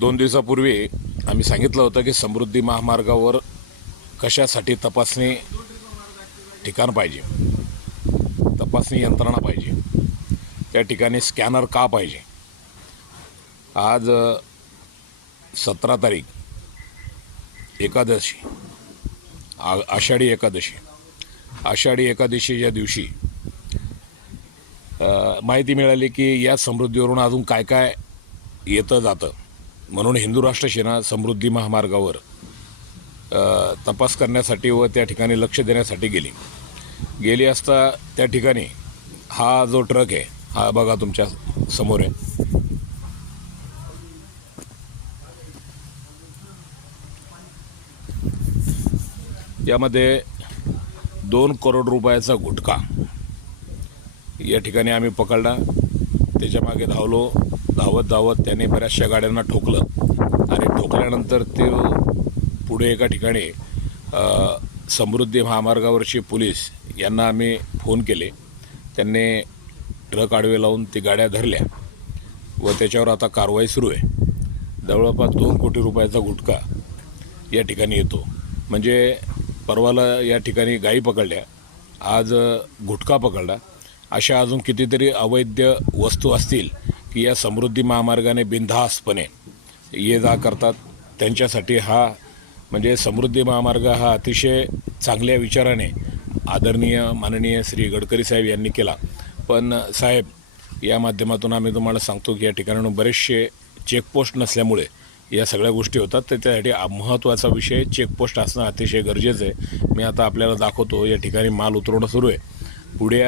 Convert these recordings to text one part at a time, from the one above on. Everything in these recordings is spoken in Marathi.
दोन दिवसापूर्वी आम्ही सांगितलं होतं की समृद्धी महामार्गावर कशासाठी तपासणी ठिकाण पाहिजे? तपासणी यंत्रणा पाहिजे. त्या ठिकाणी स्कॅनर का पाहिजे? आज सतरा तारीख एकादशी आ आषाढी एकादशी. आषाढी एकादशीच्या दिवशी माहिती मिळाली की या समृद्धीवरून अजून काय काय येतं जातं. म्हणून हिंदू राष्ट्र सेना समृद्धी महामार्गावर तपास करण्यासाठी व त्या ठिकाणी लक्ष देण्यासाठी गेली. गेली असता त्या ठिकाणी हा जो ट्रक आहे हा बघा तुमच्यासमोर आहे. यामध्ये दोन करोड रुपयाचा गुटखा या ठिकाणी आम्ही पकडला. त्याच्यामागे धावलो. धावत धावत त्याने बऱ्याचशा गाड्यांना ठोकलं. आणि ठोकल्यानंतर ते पुढे एका ठिकाणी समृद्धी महामार्गावरचे पोलीस यांना आम्ही फोन केले. त्यांनी ट्रक आडवे लावून ती गाड्या धरल्या व त्याच्यावर आता कारवाई सुरू आहे. जवळपास दोन कोटी रुपयाचा गुटखा या ठिकाणी येतो. म्हणजे परवाला या ठिकाणी गाई पकडल्या. आज गुटखा पकडला. अशा अजून कितीतरी अवैध वस्तू असतील की या समृद्धी महामार्गाने बिनधास्तपणे ये जा करतात. त्यांच्यासाठी हा म्हणजे समृद्धी महामार्ग हा अतिशय चांगल्या विचाराने आदरणीय माननीय श्री गडकरी साहेब यांनी केला. पण साहेब या माध्यमातून आम्ही तुम्हाला सांगतो की या ठिकाणाहून बरेचसे चेकपोस्ट नसल्यामुळे या सगळ्या गोष्टी होतात. तर त्यासाठी महत्त्वाचा विषय चेकपोस्ट असणं अतिशय गरजेचं आहे. मी आता आपल्याला दाखवतो या ठिकाणी माल उतरवणं सुरू आहे. पुढे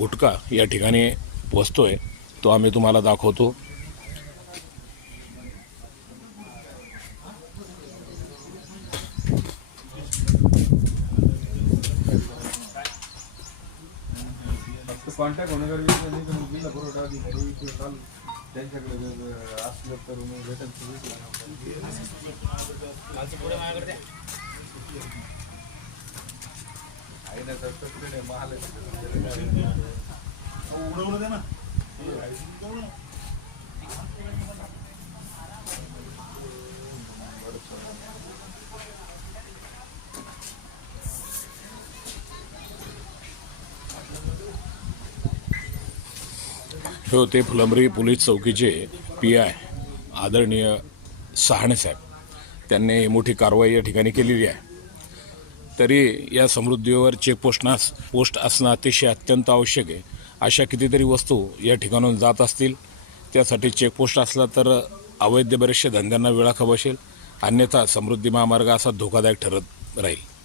गुटखा या ठिकाणी पोचतोय तो आम्ही तुम्हाला दाखवतो. कॉन्टॅक्ट होणं गरजेचं नाही तर मग जिल्हा पुरवठा अधिकारी किंवा चालू. त्यांच्याकडे जर असलं तर मग भेटेल. आहे ना तर तसं हे होते फुलंब्री पोलीस चौकीचे पी आय आदरणीय सहाणे साहेब. त्यांनी ही मोठी कारवाई या ठिकाणी केलेली आहे. तरी या समृद्धीवर चेकपोस्ट नास पोस्ट असणं अतिशय अत्यंत आवश्यक आहे. अशा कितीतरी वस्तू या ठिकाणून जात असतील त्यासाठी चेकपोस्ट असला तर अवैध बरेचशा धंद्यांना वेळाखा बसेल अन्यथा समृद्धी महामार्ग असा धोकादायक ठरत राहील.